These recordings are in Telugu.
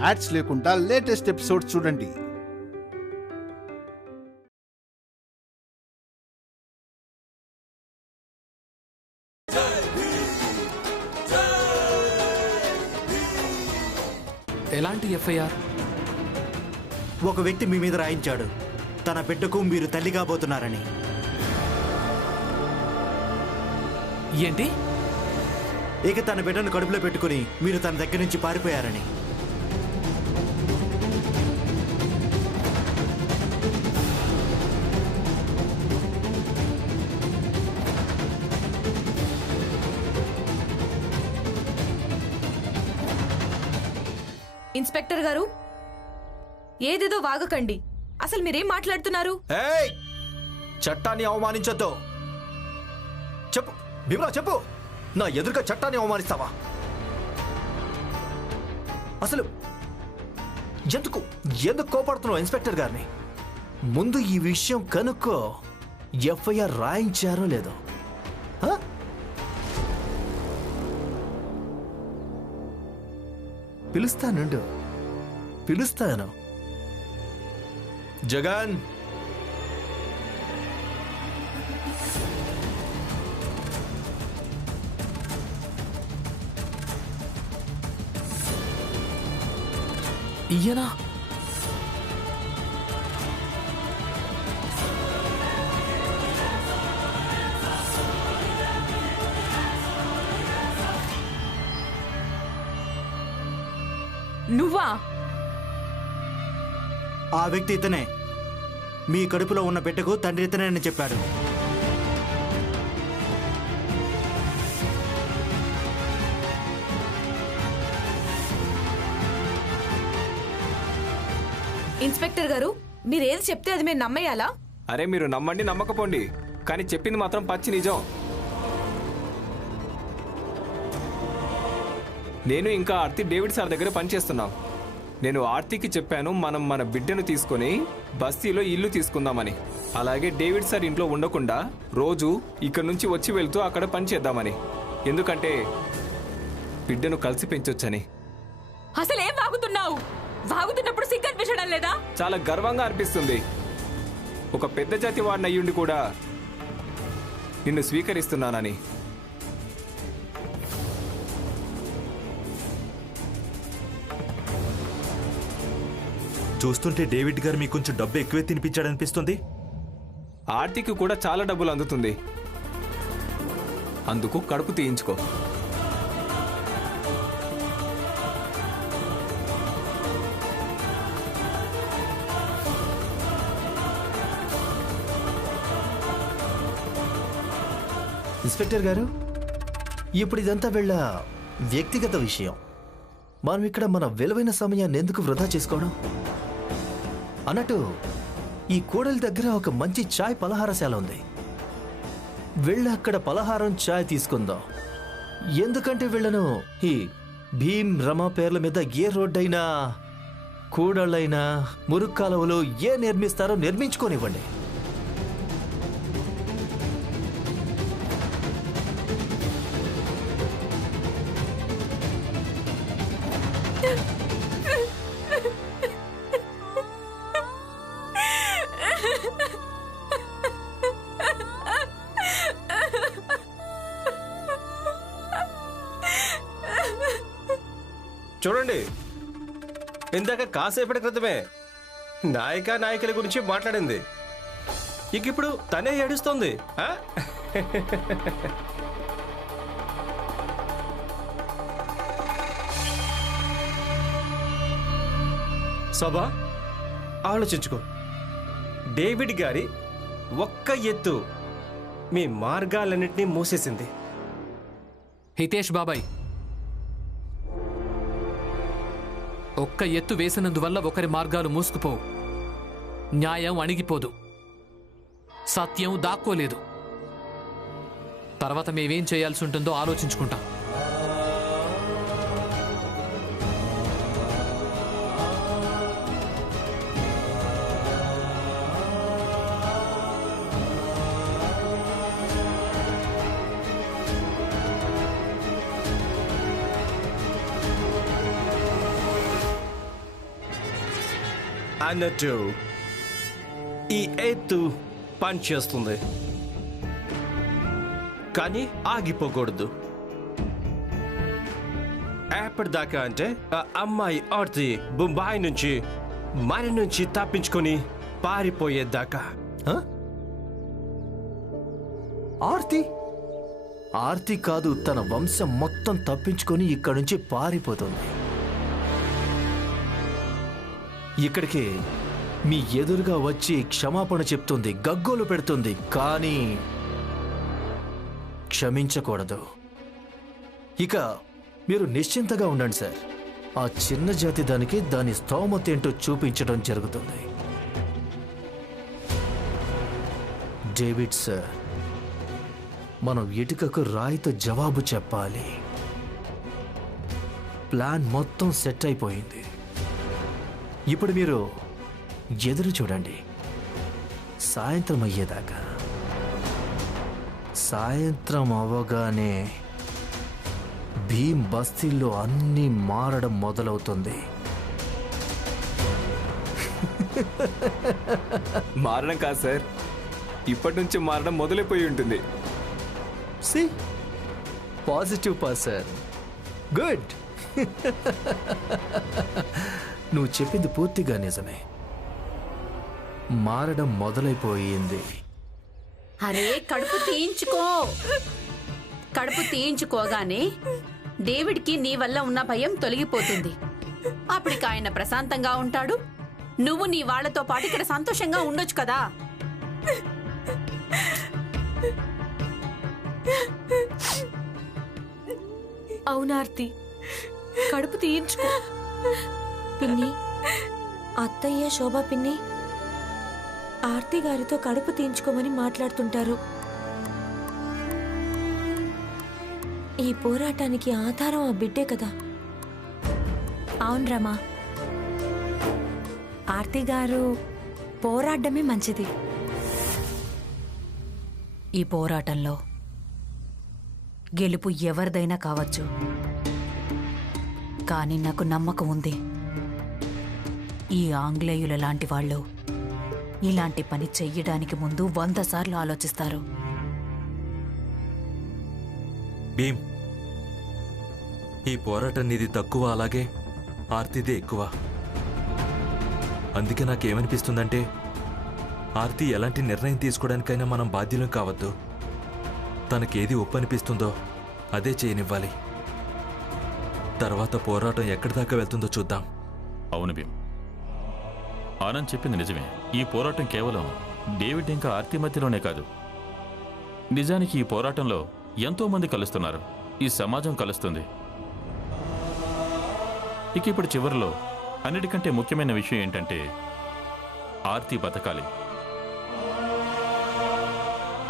యాడ్స్ లేకుండా లేటెస్ట్ ఎపిసోడ్స్ చూడండి. ఎలాంటి ఎఫ్ఐఆర్? ఒక వ్యక్తి మీ మీద రాయించాడు, తన బిడ్డకు మీరు తల్లి కాబోతున్నారని. ఏంటి? ఇక తన బిడ్డను కడుపులో పెట్టుకుని మీరు తన దగ్గర నుంచి పారిపోయారని. ఇన్స్పెక్టర్ గారు, ఏదేదో వాగకండి. అసలు మీరేం మాట్లాడుతున్నారు? చట్టాన్ని అవమానించొద్దు. చెప్పు భీమరా, చెప్పు. నా ఎదురుగా చట్టాన్ని అవమానిస్తావా? అసలు ఎందుకు ఎందుకు కోపడుతున్నావు ఇన్స్పెక్టర్ గారిని? ముందు ఈ విషయం కనుక్కో, ఎఫ్ఐఆర్ రాయించారో లేదో. పిలుస్తాను. జగన్, ఈయనా? నువ్వా? ఆ వ్యక్తి ఇతనే. మీ కడుపులో ఉన్న బిడ్డకు తండ్రి ఇతనే అని చెప్పాడు. ఇన్స్పెక్టర్ గారు, మీరేది చెప్తే అది మీరు నమ్మేయాలా? అరే మీరు నమ్మండి నమ్మకపోండి, కానీ చెప్పింది మాత్రం పచ్చి నిజం. నేను ఇంకా ఆర్తి డేవిడ్ సార్ దగ్గర పనిచేస్తున్నాం. నేను ఆర్తికి చెప్పాను మనం మన బిడ్డను తీసుకొని బస్తీలో ఇల్లు తీసుకుందామని. అలాగే డేవిడ్ సార్ ఇంట్లో ఉండకుండా రోజు ఇక్కడ నుంచి వచ్చి వెళ్తూ అక్కడ పని చేద్దామని. ఎందుకంటే బిడ్డను కలిసి పెంచొచ్చని. అసలేం వాగుతున్నావు? వాగుతున్నప్పుడు సిగ్గు అనిపించడం లేదా? చాలా గర్వంగా అనిపిస్తుంది. ఒక పెద్ద జాతి వాడిని అయ్యుండి కూడా నిన్ను స్వీకరిస్తున్నానని. చూస్తుంటే డేవిడ్ గారు మీకు కొంచెం డబ్బు ఎక్కువే తినిపించాడనిపిస్తుంది. ఆర్తికి కూడా చాలా డబ్బులు అందుతుంది. అందుకు కడుపు తీయించుకో. ఇన్స్పెక్టర్ గారు, ఇప్పుడు ఇదంతా వీళ్ళ వ్యక్తిగత విషయం. మనం ఇక్కడ మన విలువైన సమయాన్ని ఎందుకు వృధా చేసుకోవడం? అన్నట్టు ఈ కూడలి దగ్గర ఒక మంచి చాయ్ పలహారశాల ఉంది. వీళ్ళ అక్కడ పలహారం చాయ్ తీసుకుందాం. ఎందుకంటే వీళ్ళను ఈ భీమ్ రమ పేర్ల మీద ఏ రోడ్డైనా, కూడళ్ళైనా, మురుక్కాలవలో ఏ నిర్మిస్తారో నిర్మించుకోనివ్వండి. చూడండి, ఇందాక కాసేపటి క్రితమే నాయకుల గురించి మాట్లాడింది. ఇక ఇప్పుడు తనే ఏడుస్తోంది. శోభా, ఆలోచించుకో. డేవిడ్ గారి ఒక్క ఎత్తు మీ మార్గాలన్నింటినీ మూసేసింది. హితేష్ బాబాయ్, ఒక్క ఎత్తు వేసినందువల్ల ఒకరి మార్గాలు మూసుకుపోవు. న్యాయం అణిగిపోదు. సత్యం దాక్కోలేదు. తర్వాత మేమేం చేయాల్సి ఉంటుందో ఆలోచించుకుంటాం. అన్నట్టు ఈ ఎత్తు పనిచేస్తుంది, కానీ ఆగిపోకూడదు. ఎప్పటిదాకా అంటే ఆ అమ్మాయి ఆర్తి బొంబాయి నుంచి మన నుంచి తప్పించుకొని పారిపోయేదాకా. ఆ? ఆర్తి ఆర్తి కాదు, తన వంశం మొత్తం తప్పించుకొని ఇక్కడి నుంచి పారిపోతుంది. ఇక్కడికి మీ ఎదురుగా వచ్చి క్షమాపణ చెప్తుంది, గగ్గోలు పెడుతుంది, కానీ క్షమించకూడదు. ఇక మీరు నిశ్చింతగా ఉండండి సార్. ఆ చిన్న జాతి దానికి దాని స్తోమత ఏంటో చూపించడం జరుగుతుంది. డేవిడ్ సార్, మనం ఇటుకకు రాయితో జవాబు చెప్పాలి. ప్లాన్ మొత్తం సెట్ అయిపోయింది. ఇప్పుడు మీరు ఎదురు చూడండి సాయంత్రం అయ్యేదాకా. సాయంత్రం అవ్వగానే భీమ్ బస్తీల్లో అన్నీ మారడం మొదలవుతుంది. మారడం కాదు సార్, ఇప్పటి నుంచి మారడం మొదలైపోయి ఉంటుంది. See positive person, good. నువ్వు చెప్పింది పూర్తిగా నిజమే. మారడం మొదలైపోయింది. అరే కడుపు తీయించుకో. కడుపు తీయించుకోగానే డేవిడ్కి నీ వల్ల ఉన్న భయం తొలగిపోతుంది. అప్పటికి ఆయన ప్రశాంతంగా ఉంటాడు. నువ్వు నీ వాళ్లతో పాటు ఇక్కడ సంతోషంగా ఉండొచ్చు కదా. అవునార్తి, కడుపు తీయించుకో. పిన్ని, అత్తయ్య శోభా పిన్ని ఆర్తి గారితో కడుపు తీయించుకోమని మాట్లాడుతుంటారు. ఈ పోరాటానికి ఆధారం ఆ బిడ్డే కదా. అవును రమా, ఆర్తి గారు పోరాడమే మంచిది. ఈ పోరాటంలో గెలుపు ఎవరిదైనా కావచ్చు, కానీ నాకు నమ్మకం ఉంది ఈ ఆంగ్లేయుల లాంటి వాళ్ళు ఇలాంటి పని చెయ్యడానికి ముందు 100 సార్లు ఆలోచిస్తారు. భీమ్, ఈ పోరాటం నీది తక్కువ, అలాగే ఆర్తిదే ఎక్కువ. అందుకే నాకేమనిపిస్తుందంటే ఆర్తి ఎలాంటి నిర్ణయం తీసుకోవడానికైనా మనం బాధ్యులం కావద్దు. తనకేది ఒప్పనిపిస్తుందో అదే చేయనివ్వాలి. తర్వాత పోరాటం ఎక్కడి దాకా వెళ్తుందో చూద్దాం. అవును భీమ్, ఆనంద్ చెప్పింది నిజమే. ఈ పోరాటం కేవలం డేవిడ్ ఇంకా ఆర్తి మధ్యలోనే కాదు. నిజానికి ఈ పోరాటంలో ఎంతో మంది కలుస్తున్నారు. ఈ సమాజం కలుస్తుంది. ఇక ఇప్పుడు చివరిలో అన్నిటికంటే ముఖ్యమైన విషయం ఏంటంటే ఆర్తి బతకాలి.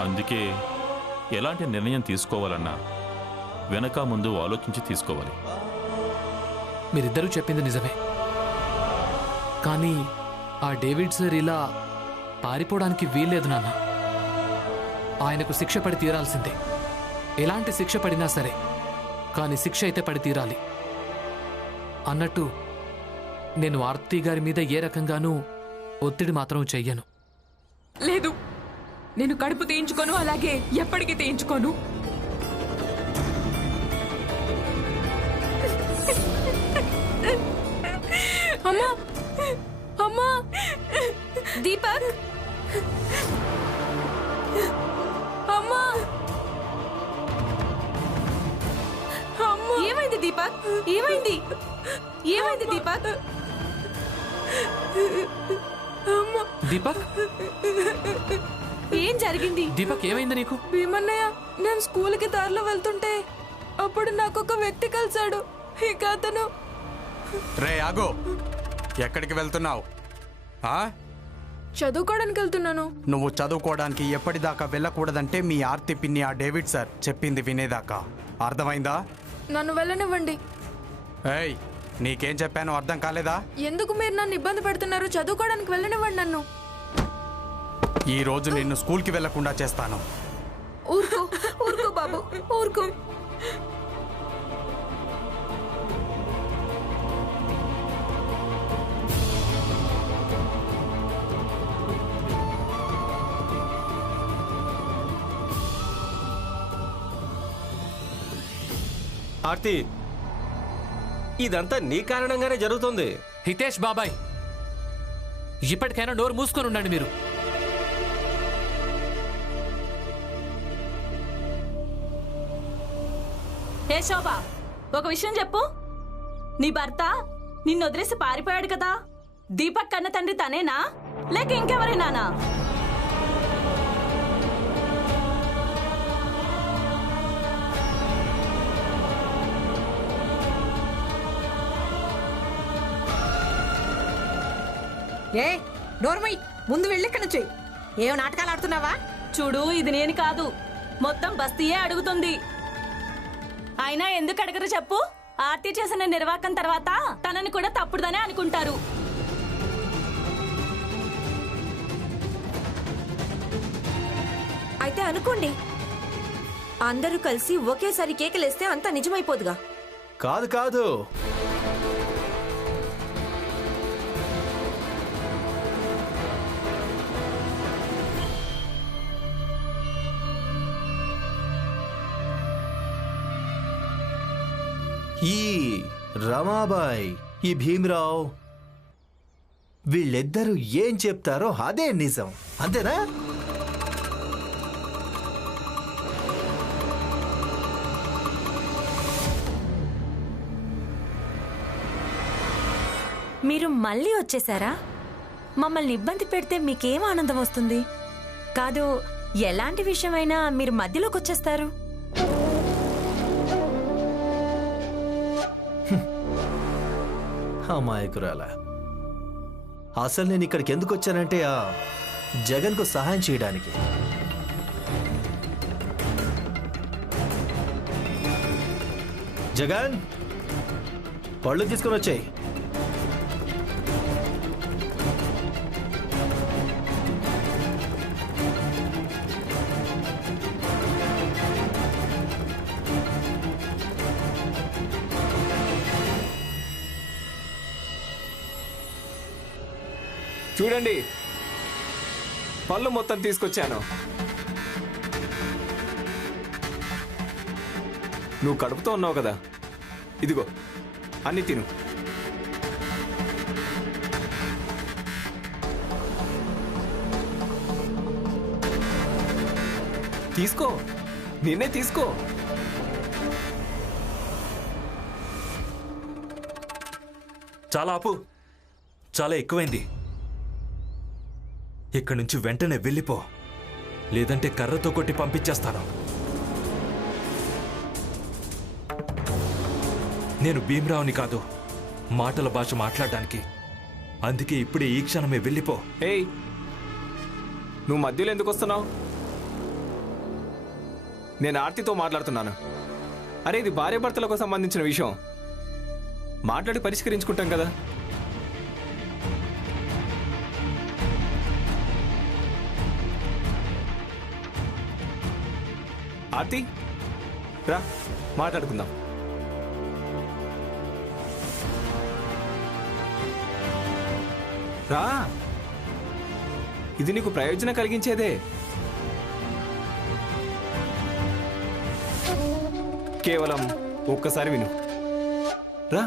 అందుకే ఎలాంటి నిర్ణయం తీసుకోవాలన్నా వెనక ముందు ఆలోచించి తీసుకోవాలి. మీరిద్దరూ చెప్పింది నిజమే, కానీ ఆ డేవిడ్ సార్ ఇలా పారిపోవడానికి వీల్లేదు నాన్న. ఆయనకు శిక్ష పడి తీరాల్సిందే. ఎలాంటి శిక్ష పడినా సరే, కానీ శిక్ష అయితే పడి తీరాలి. అన్నట్టు నేను ఆర్తి గారి మీద ఏ రకంగానూ ఒత్తిడి మాత్రం చెయ్యను. లేదు, నేను కడుపు తీయించుకోను, అలాగే ఎప్పటికీ తీయించుకోను. అమ్మా, అమ్మా, దీపక్, అమ్మా, ఏమైంది దీపక్? ఏమైంది? ఏమైంది దీపక్? దీపక్, ఏం జరిగింది? దీపక్ ఏమైంది నీకు? భీమన్నయ్య, నేను స్కూల్కి దారిలో వెళ్తుంటే అప్పుడు నాకు ఒక వ్యక్తి కలిశాడు. ఇక అతను రే ఆగో, ఎక్కడికి వెళ్తున్నావు? చదువుకోవడానికి వెళ్తున్నాను. నువ్వు చదువుకోవడానికి ఎప్పటిదాకా వెళ్ళకూడదంటే మీ ఆర్తి పిన్ని ఆ డేవిడ్ సార్ చెప్పింది వినేదాకా. అర్థమైందా? నన్ను వెళ్ళనివ్వండి. ఏయ్, నీకేం చెప్పానో అర్థం కాలేదా? ఎందుకు మీరు నన్ను ఇబ్బంది పెడుతున్నారు? చదువుకోవడానికి వెళ్ళనివ్వండి నన్ను. ఈ రోజు నిన్ను స్కూల్కి వెళ్లకుండా చేస్తాను. ఊరుకో, ఊరుకో బాబు, ఊరుకో. ఆర్తి, ఇదంతా నీ కారణంగానే జరుగుతుంది. హితేష్ బాబాయ్, ఇప్పటికైనా నోరు మూసుకొని ఉండండి మీరు. ఏ శోభ, ఒక విషయం చెప్పు. నీ భర్త నిన్ను వదిలేసి పారిపోయాడు కదా, దీపక్ కన్న తండ్రి తనేనా లేక ఇంకెవరైనానా? ఏ నోర్మయ్, ముందు వెళ్ళి ఇక్కడ నుంచి ఏం నాటకాలు ఆడుతున్నావా? చూడు, ఇది నేను కాదు, మొత్తం బస్తీయే అడుగుతుంది. అయినా ఎందుకు అడగరు చెప్పు? ఆర్తి చేసిన నిర్వాకం తర్వాత తనని కూడా తప్పుడుదనే అనుకుంటారు. అయితే అనుకోండి, అందరూ కలిసి ఒకేసారి కేకలేస్తే అంతా నిజమైపోదుగా. కాదు కాదు, ఈ రమాబాయ్, ఈ భీమరావు, వీళ్ళిద్దరూ ఏం చెప్తారో అదే నిజం, అంతేనా? మీరు మళ్ళీ వచ్చేసారా? మమ్మల్ని ఇబ్బంది పెడితే మీకేం ఆనందం వస్తుంది? కాదు, ఎలాంటి విషయమైనా మీరు మధ్యలోకి వచ్చేస్తారు. అమాయకురాల, అసలు నేను ఇక్కడికి ఎందుకు వచ్చానంటే ఆ జగన్కు సహాయం చేయడానికి. జగన్, పళ్ళు తీసుకొని వచ్చాయి. చూడండి, పళ్ళు మొత్తం తీసుకొచ్చాను. నువ్వు కడుపుతో ఉన్నావు కదా, ఇదిగో అన్ని తిను. తీసుకో, నిన్నే తీసుకో. చాలా ఆపు, చాలా ఎక్కువైంది. ఇక్కడి నుంచి వెంటనే వెళ్ళిపో, లేదంటే కర్రతో కొట్టి పంపించేస్తాను. నేను భీమరావుని కాదు, మాటల భాష మాట్లాడడానికి. అందుకే ఇప్పుడే ఈ క్షణమే వెళ్ళిపో. ఏయ్, నువ్వు మధ్యలో ఎందుకు వస్తున్నావు? నేను ఆర్తితో మాట్లాడుతున్నాను. అరే, ఇది భార్యాభర్తలకు సంబంధించిన విషయం, మాట్లాడి పరిష్కరించుకుంటాం కదా. ఆర్తి, రా మాట్లాడుకుందాం. రా, ఇది నీకు ప్రయోజనం కలిగించేదే. కేవలం ఒక్కసారి విను. రా.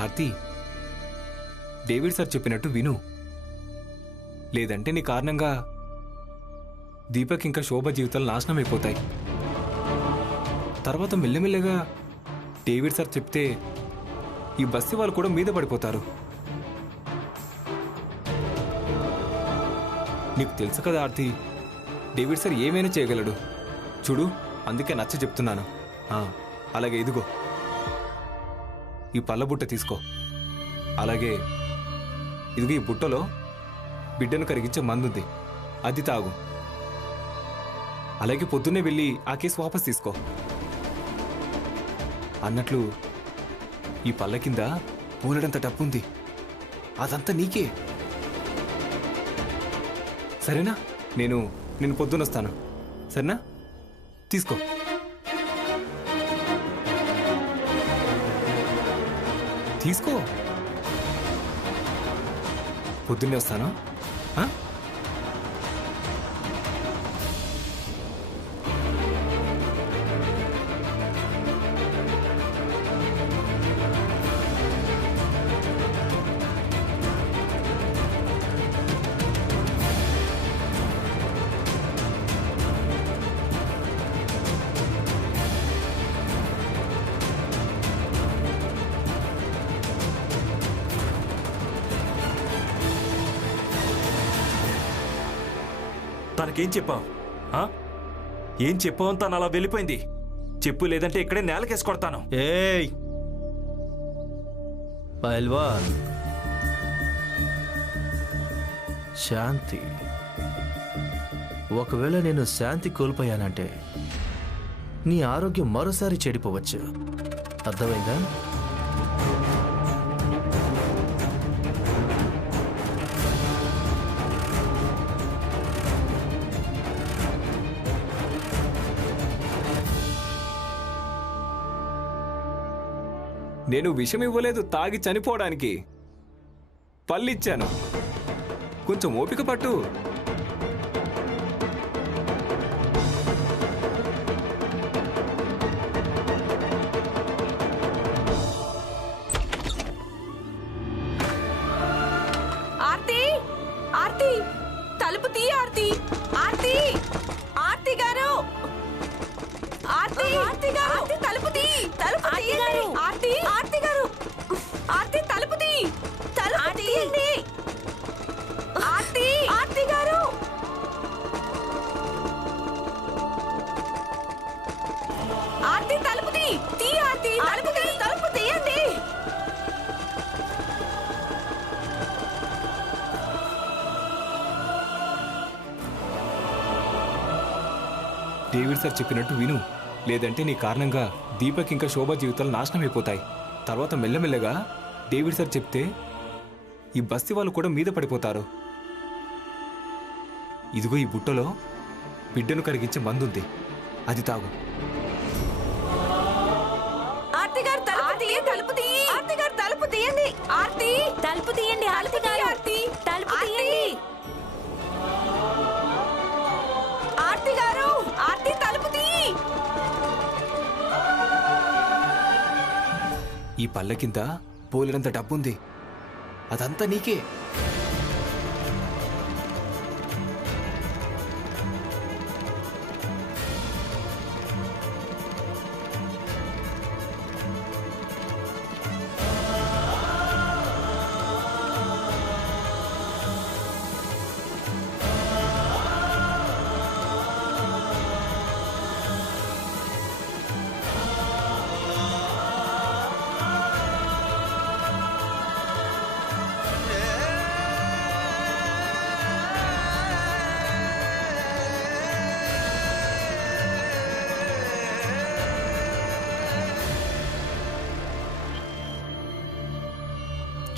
ఆర్తి, డేవిడ్ సార్ చెప్పినట్టు విను. లేదంటే నీ కారణంగా దీపక్ ఇంకా శోభ జీవితాలు నాశనం అయిపోతాయి. తర్వాత మెల్లమెల్లగా డేవిడ్ సార్ చెప్తే ఈ బస్తీ వాళ్ళు కూడా మీద పడిపోతారు. నీకు తెలుసు కదా ఆర్తి, డేవిడ్ సార్ ఏమైనా చేయగలడు. చూడు, అందుకే నచ్చ చెప్తున్నాను. అలాగే ఇదిగో ఈ పళ్ళ బుట్ట తీసుకో. అలాగే ఇదిగో ఈ బుట్టలో బిడ్డను కరిగించే మందుంది, అది తాగు. అలాగే పొద్దున్నే వెళ్ళి ఆ కేసు వాపస్ తీసుకో. అన్నట్లు ఈ పళ్ళ కింద పూలడంత డబ్బుంది, అదంతా నీకే. సరేనా? నేను పొద్దునొస్తాను. సరేనా? తీసుకో. తీసుకో. పొద్దున్నే వస్తాను. తనకేం చెప్పావు? ఏం చెప్పావు? తను అలా వెళ్ళిపోయింది. చెప్పు, లేదంటే ఇక్కడే నేలకేసి కొడతాను. ఏయ్ పైల్వాన్, శాంతి. ఒకవేళ నేను శాంతి కోల్పోయానంటే నీ ఆరోగ్యం మరోసారి చెడిపోవచ్చు. అర్థమైందా? నేను విషం ఇవ్వలేదు తాగి చనిపోవడానికి. పళ్ళిచ్చాను. కొంచెం ఓపిక పట్టు. ఆర్తి, ఆర్తి, తలుపు తీ. ఆర్తి, ఆర్తి, ఆర్తి గారు, ఆర్తి, ఆర్తి గారు, ఆర్తి తలుపు తీ. తలుపు తీయండి. ఆర్తి, ఆర్తి గారు, ఆర్తి తలుపు తీ. తలుపు తీయండి. ఆర్తి, ఆర్తి గారు, ఆర్తి తలుపు తీ. తీ ఆర్తి, తలుపు తీ. తలుపు తీయండి. డేవిడ్ సార్ చెప్పినట్టు విను, లేదంటే నీ కారణంగా దీపక్ ఇంకా శోభ జీవితాలు నాశనం అయిపోతాయి. తర్వాత మెల్లమెల్లగా డేవిడ్ సార్ చెప్తే ఈ బస్తీ వాళ్ళు కూడా మీద పడిపోతారు. ఇదిగో ఈ బుట్టలో బిడ్డను కరిగించే మందుంది, అది తాగు. ఆర్తి గారు తలుపు తీయి. ఆర్తి గారు తలుపు తీయండి. ఆర్తి తలుపు తీయండి. ఆర్తి గారు, ఆర్తి తలుపు తీయండి. ఆర్తి గారు, ఆర్తి తలుపు తీయి. ఈ పళ్ళ కింద పోలినంత డబ్బుంది, అదంతా నీకే.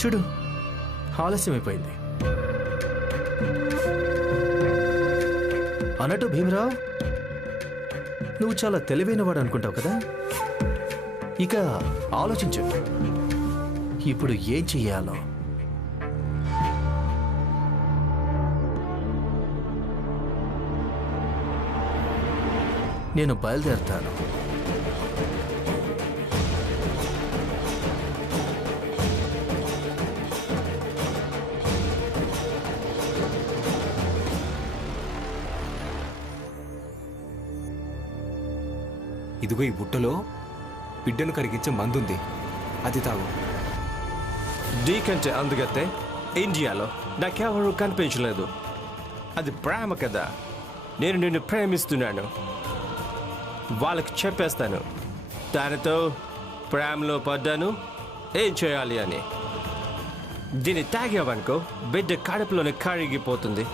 చూడు, ఆలస్యమైపోయింది. అన్నట్టు భీమరావు, నువ్వు చాలా తెలివైనవాడు అనుకుంటావు కదా. ఇక ఆలోచించు, ఇప్పుడు ఏం చెయ్యాలో. నేను బయలుదేరుతాను. ఇదిగో ఈ బుట్టలో బిడ్డను కరిగించే మందుంది, అది తాగు. డీకంటే అందుగతే ఇండియాలో నాకెవరూ కనిపించలేదు. అది ప్రేమ కదా. నేను నిన్ను ప్రేమిస్తున్నాను. వాళ్ళకి చెప్పేస్తాను, దానితో ప్రేమలో పడ్డాను, ఏం చేయాలి అని. దీన్ని తాగావనుకో బిడ్డ కడుపులోనే కరిగిపోతుంది.